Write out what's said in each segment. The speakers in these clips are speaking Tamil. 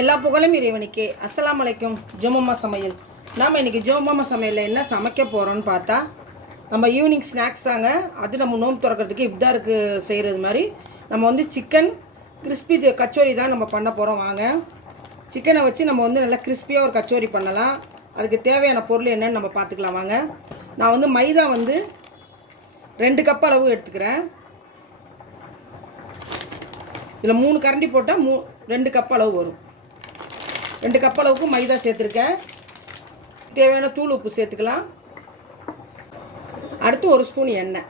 எல்லா புகழும் இறைவனுக்கே. அஸ்லாம் அலைக்கும். ஜோமம்மா சமையல். நாம் இன்றைக்கி ஜோமம்மா சமையலில் என்ன சமைக்க போகிறோன்னு பார்த்தா நம்ம ஈவினிங் ஸ்நாக்ஸ் தாங்க. அது நம்ம நோம்பு திறக்கிறதுக்கு இப்தாருக்கு செய்கிறது மாதிரி. நம்ம வந்து சிக்கன் கிறிஸ்பி கச்சோரி தான் நம்ம பண்ண போகிறோம் வாங்க. சிக்கனை வச்சு நம்ம வந்து நல்லா கிறிஸ்பியாக ஒரு கச்சோரி பண்ணலாம். அதுக்கு தேவையான பொருள் என்னன்னு நம்ம பார்த்துக்கலாம் வாங்க. நான் வந்து மைதா வந்து ரெண்டு கப் அளவு எடுத்துக்கிறேன். இதில் மூணு கரண்டி போட்டால் மூ ரெண்டு கப் அளவு வரும். ரெண்டு கப் அளவுக்கு மைதா சேர்த்துருக்கேன். தேவையான தூள் உப்பு சேர்த்துக்கலாம். அடுத்து ஒரு ஸ்பூன் எண்ணெய்.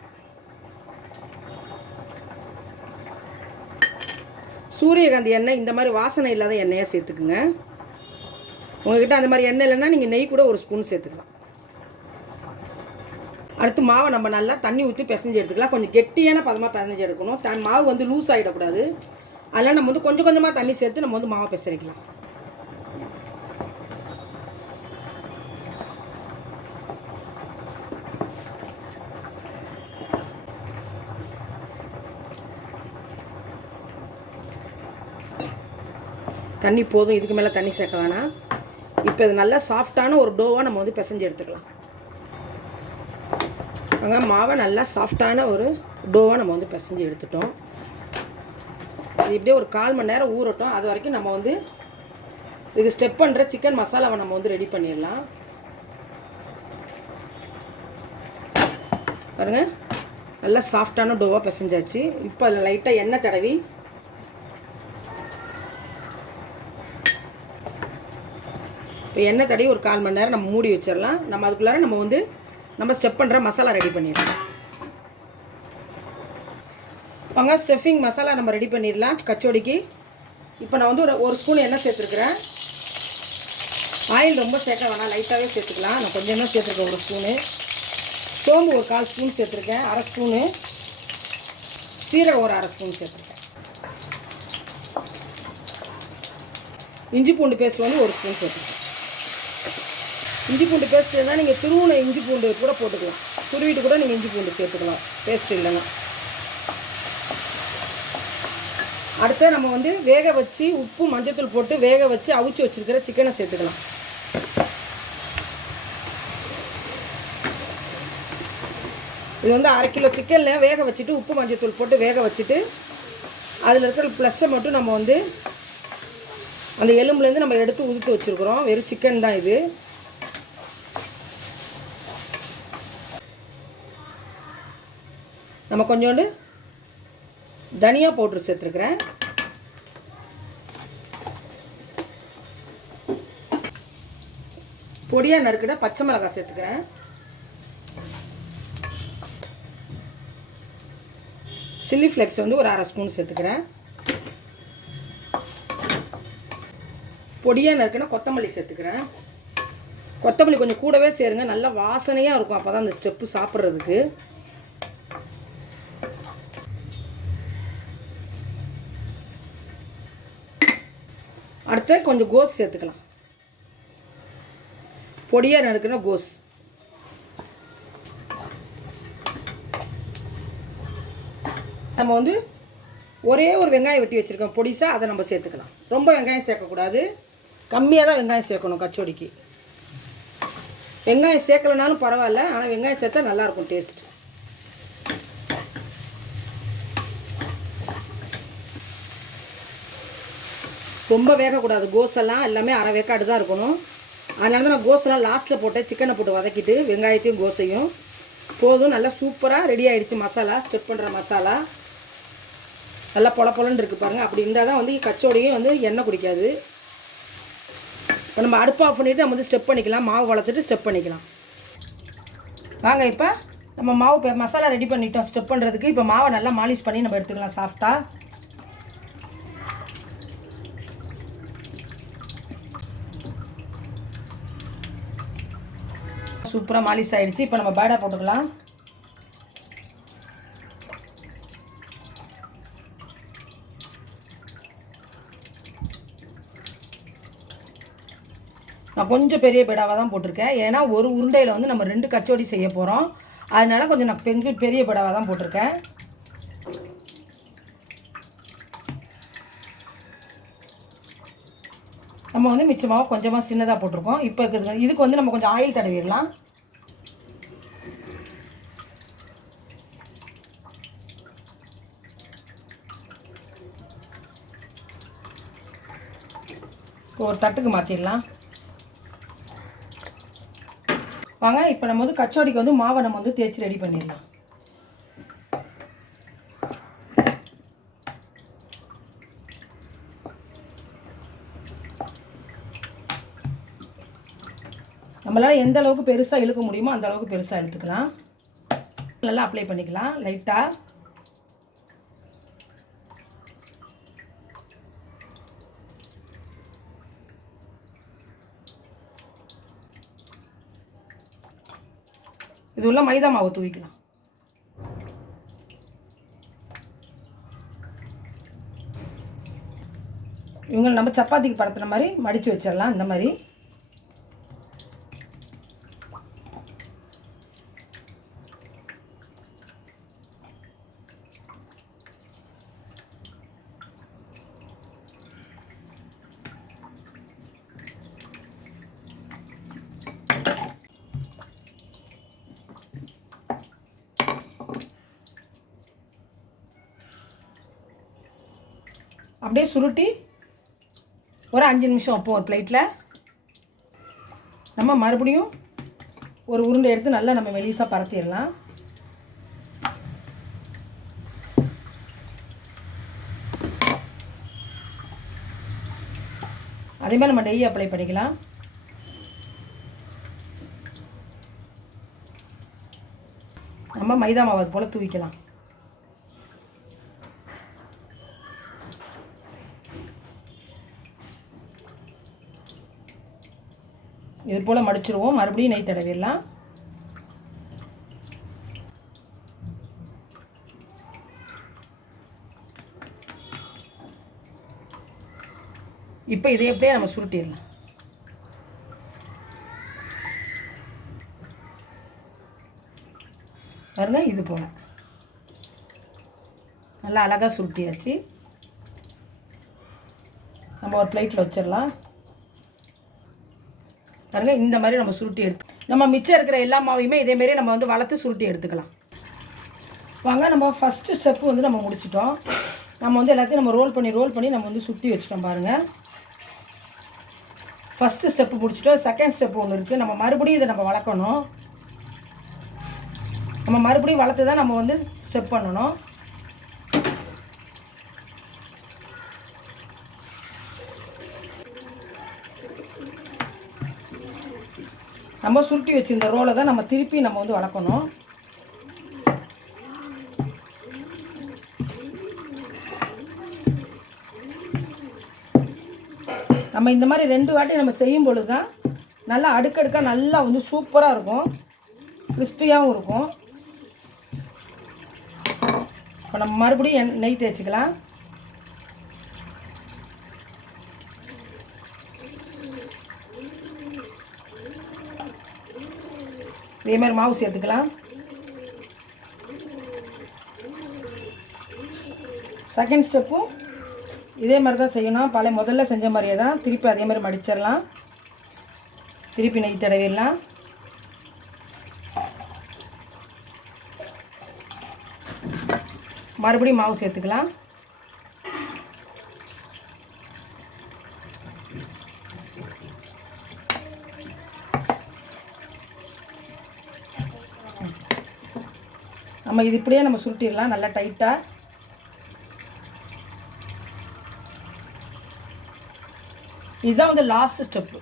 சூரியகாந்தி எண்ணெய் இந்த மாதிரி வாசனை இல்லாத எண்ணெயாக சேர்த்துக்குங்க. உங்ககிட்ட அந்த மாதிரி எண்ணெய் இல்லைன்னா நீங்கள் நெய் கூட ஒரு ஸ்பூன் சேர்த்துக்கலாம். அடுத்து மாவை நம்ம நல்லா தண்ணி ஊற்றி பிசைஞ்சு எடுத்துக்கலாம். கொஞ்சம் கெட்டியான பதமாக பிசைஞ்சு எடுக்கணும். த மாவு வந்து லூஸ் ஆகிடக்கூடாது அதெல்லாம் நம்ம வந்து கொஞ்சம் கொஞ்சமாக தண்ணி சேர்த்து நம்ம வந்து மாவை பிசைக்கலாம் தண்ணி போதும் இதுக்கு மேலே தண்ணி சேர்க்க வேணாம். இப்போ இது நல்லா சாஃப்டான ஒரு டோவாக நம்ம வந்து பிசைஞ்சு எடுத்துக்கலாம். அங்கே மாவை நல்லா சாஃப்டான ஒரு டோவாக நம்ம வந்து பிசைஞ்சு எடுத்துட்டோம். இது இப்படியே ஒரு கால் மணி நேரம் ஊறட்டும். அது வரைக்கும் நம்ம வந்து இதுக்கு ஸ்டெப் பண்ணுற சிக்கன் மசாலாவை நம்ம வந்து ரெடி பண்ணிடலாம். பாருங்கள் நல்லா சாஃப்டான டோவாக பிசைஞ்சாச்சு. இப்போ அதில் லைட்டாக எண்ணெய் தடவி இப்போ எண்ணெய் தடவி ஒரு கால் மணி நேரம் நம்ம மூடி வச்சிடலாம். நம்ம அதுக்குள்ளார நம்ம வந்து நம்ம ஸ்டெப் பண்ணுற மசாலா ரெடி பண்ணிடலாம். வாங்க ஸ்டெஃபிங் மசாலா நம்ம ரெடி பண்ணிடலாம். கச்சோடிக்கு. இப்போ நான் வந்து ஒரு ஒரு ஸ்பூன் எண்ணெய் சேர்த்துருக்குறேன். ஆயில் ரொம்ப சேர்க்க வேணாம் லைட்டாகவே சேர்த்துக்கலாம். நான் கொஞ்சம் தான் சேர்த்துருக்கேன் ஒரு ஸ்பூனு. சோம்பு ஒரு கால் ஸ்பூன் சேர்த்துருக்கேன் அரை ஸ்பூனு. சீரகம் ஒரு அரை ஸ்பூன் சேர்த்துருக்கேன். இஞ்சி பூண்டு பேஸ்ட் வந்து ஒரு ஸ்பூன் சேர்த்துருக்கேன். இஞ்சி பூண்டு பேஸ்ட் இருந்தால் நீங்கள் துருவின இஞ்சி பூண்டு கூட போட்டுக்கலாம். துருவிட்டு கூட நீங்கள் இஞ்சி பூண்டு சேர்த்துக்கலாம். பேஸ்ட் இல்லைன்னா. அடுத்து நம்ம வந்து வேக வச்சு உப்பு மஞ்சத்தூள் போட்டு வேக வச்சு அவிச்சு வச்சுருக்கிற சிக்கனை சேர்த்துக்கலாம். இது வந்து அரை கிலோ சிக்கனில் வேக வச்சுட்டு உப்பு மஞ்சத்தூள் போட்டு வேக வச்சுட்டு அதில் இருக்கிற ப்ளஸ்ஸை மட்டும் நம்ம வந்து அந்த எலும்புலேருந்து நம்ம எடுத்து உதுத்து வச்சுருக்குறோம். வெறும் சிக்கன் தான் இது. நம்ம கொஞ்சோண்டு தனியா பவுட்ரு சேர்த்துருக்குறேன். பொடியாக நறுக்கிட பச்சை மிளகாய் சேர்த்துக்கிறேன். சில்லி ஃப்ளெக்ஸ் வந்து ஒரு அரை ஸ்பூன் சேர்த்துக்கிறேன். பொடியாக நறுக்கினா கொத்தமல்லி சேர்த்துக்கிறேன். கொத்தமல்லி கொஞ்சம் கூடவே சேருங்க நல்லா வாசனையாக இருக்கும். அப்போ தான் அந்த ஸ்டெப்பு சாப்பிட்றதுக்கு. அடுத்து கொஞ்சம் கோஸ் சேர்த்துக்கலாம். பொடியாக நறுக்கணும் கோஸ். நம்ம வந்து ஒரே ஒரு வெங்காயம் வெட்டி வச்சுருக்கோம். பொடிசாக அதை நம்ம சேர்த்துக்கலாம். ரொம்ப வெங்காயம் சேர்க்கக்கூடாது. கம்மியாக தான் வெங்காயம் சேர்க்கணும் கச்சோடிக்கு. வெங்காயம் சேர்க்கலனாலும் பரவாயில்ல. ஆனால் வெங்காயம் சேர்த்தா நல்லாயிருக்கும் டேஸ்ட். ரொம்ப வேகக்கூடாது. கோஸெல்லாம் எல்லாமே அரை வேக்காடு தான் இருக்கணும். அதனால தான் நான் கோஸெல்லாம் லாஸ்ட்டில் போட்டேன். சிக்கனை போட்டு வதக்கிட்டு வெங்காயத்தையும் கோஸையும் போதும் நல்லா சூப்பராக ரெடி ஆகிடுச்சு மசாலா. ஸ்டெப் பண்ணுற மசாலா. நல்லா பொல பொலன்னு இருக்குது பாருங்கள் அப்படி இருந்தால் தான் வந்து கச்சோடையும் வந்து எண்ணெய் குடிக்காது. இப்போ நம்ம அடுப்பு ஆஃப் பண்ணிவிட்டு நம்ம வந்து ஸ்டெப் பண்ணிக்கலாம். மாவு வளர்த்துட்டு ஸ்டெப் பண்ணிக்கலாம். வாங்க இப்போ நம்ம மாவு இப்போ மசாலா ரெடி பண்ணிட்டோம். ஸ்டெப் பண்ணுறதுக்கு இப்போ மாவை நல்லா மாலிஷ் பண்ணி நம்ம எடுத்துக்கலாம் சாஃப்டாக சூப்பராக மாலிஷ் ஆகிடுச்சு இப்போ நம்ம பேடா போட்டுக்கலாம். நான் கொஞ்சம் பெரிய பேடாவாக தான் போட்டிருக்கேன். ஏன்னா ஒரு உருண்டையில் வந்து நம்ம ரெண்டு கச்சோடி செய்ய போகிறோம் அதனால கொஞ்சம் நான் பெரிய பெரிய பேடாவாக தான் போட்டிருக்கேன். நம்ம வந்து மிச்சமாக கொஞ்சமாக சின்னதாக போட்டிருக்கோம். இப்போ இருக்குது இதுக்கு வந்து நம்ம கொஞ்சம் ஆயில் தடவிடலாம். ஒரு தட்டுக்கு மாற்றிடலாம் வாங்க இப்போ நம்ம வந்து கச்சோடிக்கு வந்து மாவை நம்ம வந்து தேய்ச்சி ரெடி பண்ணிடலாம். நம்மளால் எந்த அளவுக்கு பெருசாக இழுக்க முடியுமோ அந்த அளவுக்கு பெருசாக இழுத்துக்கலாம் நல்லா அப்ளை பண்ணிக்கலாம். லைட்டாக இது உள்ள மைதா மாவு தூவிக்கலாம். இவங்க நம்ம சப்பாத்திக்கு பரத்துன மாதிரி மடித்து வச்சிடலாம். இந்த மாதிரி. அப்படியே சுருட்டி ஒரு அஞ்சு நிமிஷம் வைப்போம் ஒரு பிளேட்டில் நம்ம மறுபடியும் ஒரு உருண்டை எடுத்து நல்லா நம்ம மெலிசாக பரத்திடலாம். அதே மாதிரி நம்ம நெய் அப்ளை பண்ணிக்கலாம். நம்ம மைதா மாவு அது போல் தூவிக்கலாம். இது போல் மடிச்சிருவோம். மறுபடியும் நெய் தடவிடலாம். இப்போ இதை எப்படியே நம்ம சுருட்டிடலாம். பாருங்க இது போல். நல்லா அழகாக சுருட்டியாச்சு. நம்ம ஒரு பிளேட்டில் வச்சிடலாம். பாருங்க இந்த மாதிரி நம்ம சுருட்டி எடுத்து நம்ம மிச்சம் இருக்கிற எல்லா மாவையுமே இதேமாரி நம்ம வந்து வளர்த்து சுருட்டி எடுத்துக்கலாம். வாங்க நம்ம ஃபஸ்ட்டு ஸ்டெப்பு வந்து நம்ம முடிச்சிட்டோம். நம்ம வந்து எல்லாத்தையும் நம்ம ரோல் பண்ணி ரோல் பண்ணி நம்ம வந்து சுற்றி வச்சுட்டோம் பாருங்கள் ஃபஸ்ட்டு ஸ்டெப்பு முடிச்சிட்டோம். செகண்ட் ஸ்டெப் ஒன்று இருக்குது நம்ம மறுபடியும் இதை நம்ம வளர்க்கணும். நம்ம மறுபடியும் வளர்த்து தான் நம்ம வந்து ஸ்டெப் பண்ணணும். நம்ம சுருட்டி வச்சிருந்த ரோலை தான் நம்ம திருப்பி நம்ம வந்து வளர்க்கணும். நம்ம இந்த மாதிரி ரெண்டு வாட்டி நம்ம செய்யும் பொழுது தான் நல்லா அடுக்கடுக்காக நல்லா வந்து சூப்பராக இருக்கும். கிறிஸ்பியாகவும் இருக்கும். இப்போ நம்ம மறுபடியும் நெய் தேய்ச்சிக்கலாம். இதே மாதிரி மாவு சேர்த்துக்கலாம். செகண்ட் ஸ்டெப்பும் இதே மாதிரி தான் செய்யணும். பழைய முதல்ல செஞ்ச மாதிரியே தான் திருப்பி அதே மாதிரி மடிச்சிடலாம். திருப்பி நெய் தடவிடலாம். மறுபடியும் மாவு சேர்த்துக்கலாம். நம்ம இது இப்படியே நம்ம சுருட்டிடலாம் நல்லா டைட்டாக இதுதான் வந்து லாஸ்ட் ஸ்டெப்பு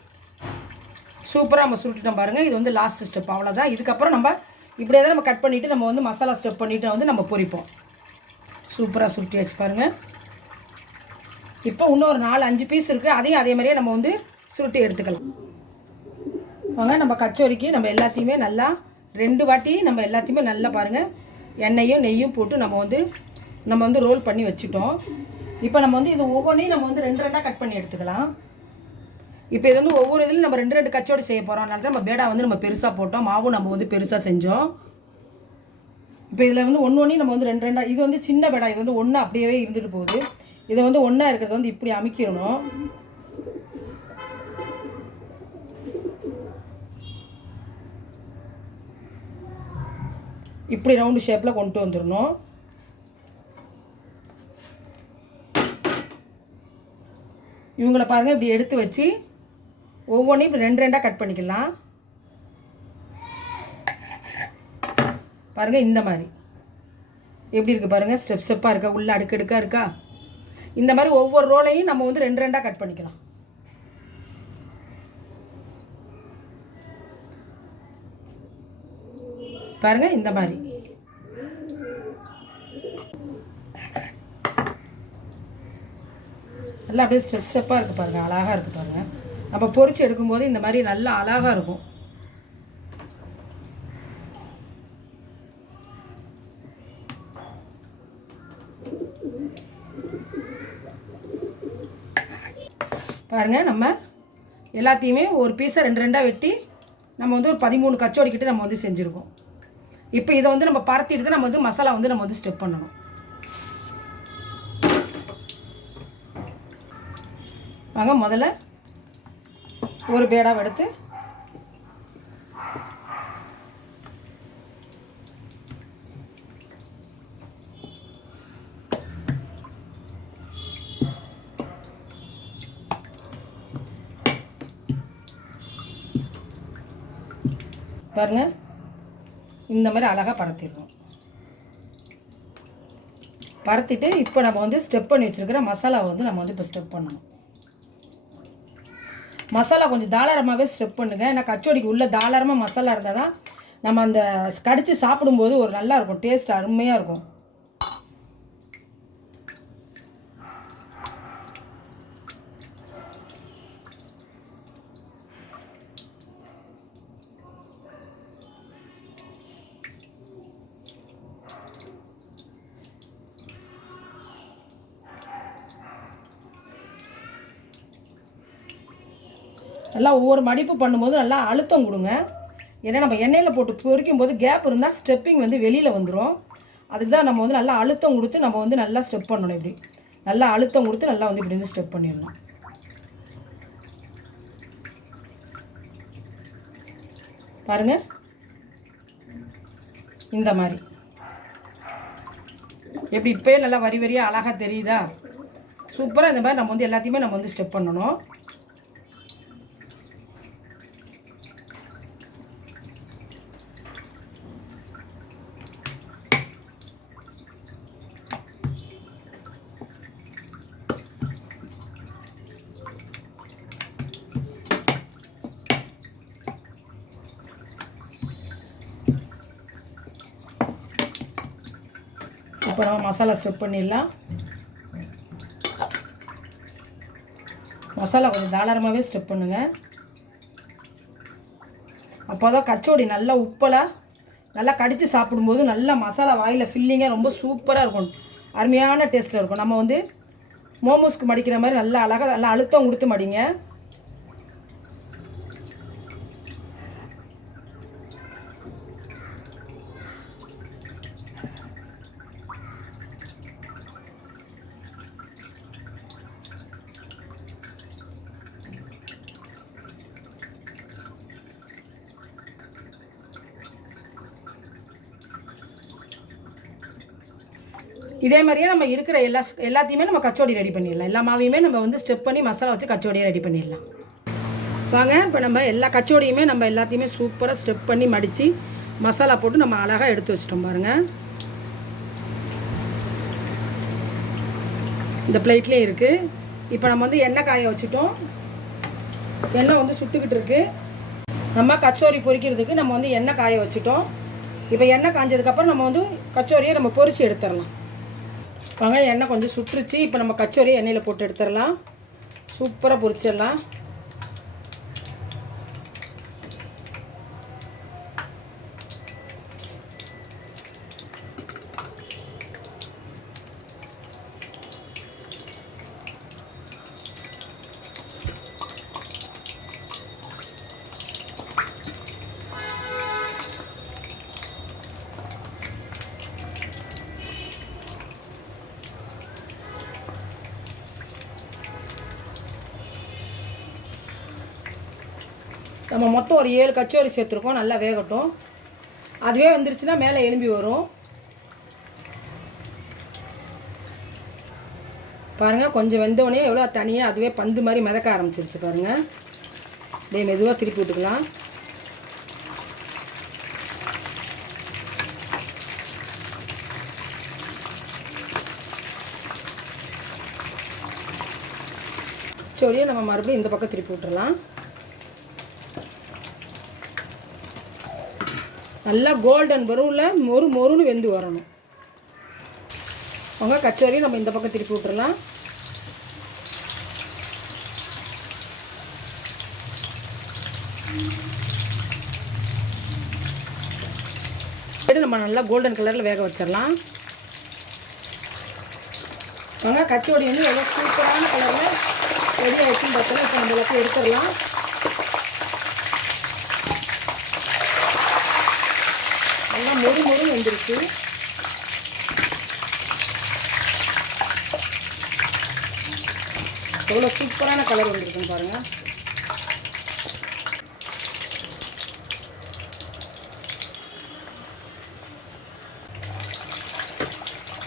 சூப்பராக நம்ம சுருட்டிட்டோம் பாருங்கள் இது வந்து லாஸ்ட் ஸ்டெப் அவ்வளோதான் இதுக்கப்புறம் நம்ம இப்படியே தான் நம்ம கட் பண்ணிவிட்டு நம்ம வந்து மசாலா ஸ்டெப் பண்ணிவிட்டு வந்து நம்ம பொரிப்போம். சூப்பராக சுருட்டி வச்சு பாருங்கள் இப்போ இன்னும் ஒரு நாலு அஞ்சு பீஸ் இருக்குது அதையும் அதே மாதிரியே நம்ம வந்து சுருட்டி எடுத்துக்கலாம். வாங்க நம்ம கச்சோரிக்கு நம்ம எல்லாத்தையுமே நல்லா ரெண்டு வாட்டி நம்ம எல்லாத்தையுமே நல்லா பாருங்கள் எண்ணெயும் நெய்யும் போட்டு நம்ம வந்து நம்ம வந்து ரோல் பண்ணி வச்சுட்டோம். இப்போ நம்ம வந்து இது ஒவ்வொன்றையும் நம்ம வந்து ரெண்டு ரெண்டாக கட் பண்ணி எடுத்துக்கலாம். இப்போ இது வந்து ஒவ்வொரு இதுலையும் நம்ம ரெண்டு ரெண்டு கச்சோடு செய்ய போகிறோம் அதனால தான் நம்ம பேடா வந்து நம்ம பெருசாக போட்டோம். மாவும் நம்ம வந்து பெருசாக செஞ்சோம். இப்போ இதில் வந்து ஒன்று ஒன்றையும் நம்ம வந்து ரெண்டு ரெண்டாக இது வந்து சின்ன பேடா இது வந்து ஒன்று அப்படியே இருந்துட்டு போகுது. இதை வந்து ஒன்றா இருக்கிறது வந்து இப்படி அமைக்கிடணும் இப்படி ரவுண்டு ஷேப்பில் கொண்டு வந்துடணும் இவங்கள பாருங்கள் இப்படி எடுத்து வச்சு ஒவ்வொன்றையும் இப்படி ரெண்டு ரெண்டாக கட் பண்ணிக்கலாம். பாருங்கள் இந்த மாதிரி. எப்படி இருக்குது பாருங்கள் ஸ்டெப் ஸ்டெப்பாக இருக்கா உள்ள அடுக்கடுக்காக இருக்கா? இந்த மாதிரி ஒவ்வொரு ரோலையும் நம்ம வந்து ரெண்டு ரெண்டாக கட் பண்ணிக்கலாம். பாருங்கள் இந்த மாதிரி. நல்லா அப்படியே ஸ்டெப் ஸ்டெப்பாக இருக்குது பாருங்கள் அழகாக இருக்குது பாருங்கள் நம்ம பொறிச்சு எடுக்கும்போது இந்த மாதிரி நல்லா அழகாக இருக்கும். பாருங்கள் நம்ம எல்லாத்தையுமே ஒரு பீஸை ரெண்டு ரெண்டாக வெட்டி நம்ம வந்து ஒரு பதிமூணு கச்சோடிக்கிட்டு நம்ம வந்து செஞ்சுருக்கோம். இப்போ இதை வந்து நம்ம பரத்திட்டு நம்ம வந்து மசாலா வந்து நம்ம வந்து ஸ்டெப் பண்ணணும். வாங்க முதல்ல ஒரு பேடாவை எடுத்து பாருங்க. இந்த மாதிரி அழகாக பரத்திடணும். பரத்திட்டு இப்போ நம்ம வந்து ஸ்டெப் பண்ணி வச்சுருக்கிற மசாலாவை வந்து நம்ம வந்து இப்போ ஸ்டெப் பண்ணணும். மசாலா கொஞ்சம் தாளாரமாகவே ஸ்டெப் பண்ணுங்கள் ஏன்னா கச்சோடிக்கு உள்ள தாளாரமாக மசாலா இருந்தால் தான் நம்ம அந்த கடித்து சாப்பிடும்போது ஒரு நல்லா இருக்கும். டேஸ்ட் அருமையாக இருக்கும். நல்லா ஒவ்வொரு மடிப்பு பண்ணும்போது நல்லா அழுத்தம் கொடுங்க. ஏன்னா நம்ம எண்ணெயில் போட்டு பொரிக்கும் போது கேப் இருந்தால் ஸ்டெப்பிங் வந்து வெளியில் வந்துடும் அதுக்கு தான் நம்ம வந்து நல்லா அழுத்தம் கொடுத்து நம்ம வந்து நல்லா ஸ்டெப் பண்ணணும் இப்படி. நல்லா அழுத்தம் கொடுத்து நல்லா வந்து இப்படி வந்து ஸ்டெப் பண்ணிடணும். பாருங்க. இந்த மாதிரி. எப்படி இப்போயே நல்லா வரி வரியாக அழகாக தெரியுதா? சூப்பராக இந்த மாதிரி நம்ம வந்து எல்லாத்தையுமே நம்ம வந்து ஸ்டெப் பண்ணணும். மசாலா ஸ்டெப் பண்ணிடலாம். மசாலா கொஞ்சம் தாராளமாகவே ஸ்டெப் பண்ணுங்கள் அப்போ தான் கச்சோடி நல்லா உப்பலாக நல்லா கடித்து சாப்பிடும்போது நல்லா மசாலா வாயில் ஃபில்லிங்காக ரொம்ப சூப்பராக இருக்கும். அருமையான டேஸ்ட்டில் இருக்கும். நம்ம வந்து மோமோஸ்க்கு மடிக்கிற மாதிரி நல்லா அழகாக நல்லா அழுத்தம் கொடுத்து மடிங்க. இதே மாதிரியே நம்ம இருக்கிற எல்லா எல்லாத்தையுமே நம்ம கச்சோடி ரெடி பண்ணிடலாம். எல்லா மாவையுமே நம்ம வந்து ஸ்டெப் பண்ணி மசாலா வச்சு கச்சோடியை ரெடி பண்ணிடலாம். வாங்க இப்போ நம்ம எல்லா கச்சோடியுமே நம்ம எல்லாத்தையுமே சூப்பராக ஸ்டெப் பண்ணி மடித்து மசாலா போட்டு நம்ம அழகாக எடுத்து வச்சிட்டோம் பாருங்கள் இந்த பிளேட்லேயும் இருக்குது இப்போ நம்ம வந்து எண்ணெய் காய வச்சுட்டோம். எண்ணெய் வந்து சுட்டுக்கிட்டு இருக்குது நம்ம கச்சோரி பொரிக்கிறதுக்கு நம்ம வந்து எண்ணெய் காய வச்சுட்டோம். இப்போ எண்ணெய் காஞ்சதுக்கப்புறம் நம்ம வந்து கச்சோரியை நம்ம பொரிச்சு எடுத்துடலாம். வாங்க எண்ணெய் கொஞ்சம் சுட்டுருச்சு இப்போ நம்ம கச்சோரியை எண்ணெயில் போட்டு எடுத்துடலாம். சூப்பராக பொரிச்சிடலாம். நம்ம மொத்தம் ஒரு ஏழு கச்சோரி சேர்த்துருக்கோம் நல்லா வேகட்டும். அதுவே வந்துருச்சுன்னா மேலே எலும்பி வரும். பாருங்கள் கொஞ்சம் வெந்தவொடனே எவ்வளோ தனியாக அதுவே பந்து மாதிரி மிதக்க ஆரம்பிச்சிருச்சு பாருங்கள் அப்படியே மெதுவாக திருப்பி விட்டுக்கலாம். சொடியை நம்ம மறுபடியும் இந்த பக்கம் திருப்பி விட்டுறலாம். நல்லா கோல்டன் பருவில் மொறு மொறுன்னு வெந்து வரணும். அவங்க கச்சோரியும் நம்ம இந்த பக்கம் திருப்பி விட்டுறலாம். நம்ம நல்லா கோல்டன் கலரில் வேக வச்சிடலாம். அவங்க கச்சோடி வந்து எவ்வளோ சூப்பரான கலரில் ரெடி ஆகிடுச்சுன்னு பார்த்தோன்னா இப்போ நம்ம எல்லாத்தையும் எடுத்துடலாம். மொறு மொறு வந்துருச்சு எவ்வளோ சூப்பரான கலர் வந்திருக்குன்னு பாருங்கள்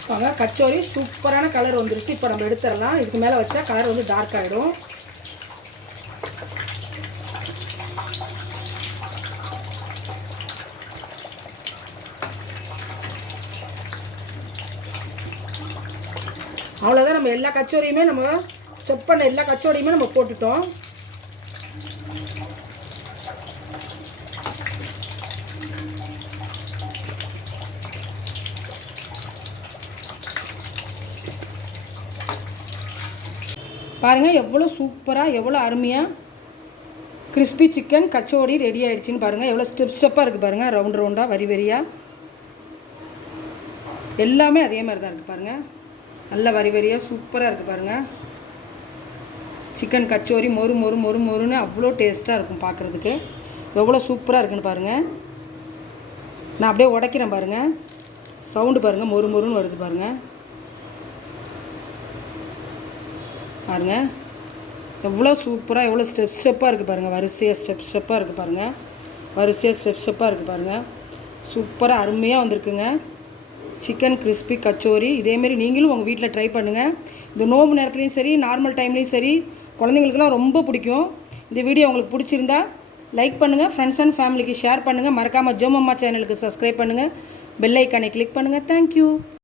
வாங்க கச்சோரி சூப்பரான கலர் வந்துருச்சு இப்போ நம்ம எடுத்துடலாம். இதுக்கு மேலே வச்சா கலர் வந்து டார்க் ஆகிடும் அவ்வளோதான் நம்ம எல்லா கச்சோரியுமே நம்ம ஸ்டெப் பண்ண எல்லா கச்சோரியுமே நம்ம போட்டுட்டோம். பாருங்கள் எவ்வளோ சூப்பராக எவ்வளோ அருமையாக கிறிஸ்பி சிக்கன் கச்சோடி ரெடி ஆகிடுச்சின்னு பாருங்கள் எவ்வளோ ஸ்டெப் ஸ்டெப்பாக இருக்குது பாருங்கள் ரவுண்ட் ரவுண்டாக வரி வரியாக எல்லாமே அதே மாதிரி தான் இருக்குது பாருங்கள் நல்ல வரி வரியாக சூப்பராக இருக்குது பாருங்கள் சிக்கன் கச்சோரி மொறு மொறு மொறு மொறுன்னு அவ்வளோ டேஸ்ட்டாக இருக்கும் பார்க்குறதுக்கு எவ்வளோ சூப்பராக இருக்குன்னு பாருங்கள் நான் அப்படியே உடைக்கிறேன் பாருங்கள் சவுண்டு பாருங்கள் மொறு மொறுன்னு வருது பாருங்கள் பாருங்கள் எவ்வளோ சூப்பராக எவ்வளோ ஸ்டெப் ஸ்டெப்பாக இருக்குது பாருங்கள் வரிசையாக ஸ்டெப் ஸ்டெப்பாக இருக்குது பாருங்கள் வரிசையாக ஸ்டெப் ஸ்டெப்பாக இருக்குது பாருங்கள் சூப்பராக அருமையாக வந்திருக்குங்க. Chicken crispy kachori. இதேமாரி நீங்களும் உங்கள் வீட்டில் ட்ரை பண்ணுங்கள் இந்த நோம்பு நேரத்துலையும் சரி நார்மல் டைம்லேயும் சரி குழந்தைங்களுக்குலாம் ரொம்ப பிடிக்கும். இந்த வீடியோ உங்களுக்கு பிடிச்சிருந்தா லைக் பண்ணுங்கள் ஃப்ரெண்ட்ஸ் அண்ட் ஃபேமிலிக்கு ஷேர் பண்ணுங்கள் மறக்காமல் ஜோமம்மா சேனலுக்கு சப்ஸ்கிரைப் பண்ணுங்கள் பெல் ஐக்கானை கிளிக் பண்ணுங்கள் தேங்க்யூ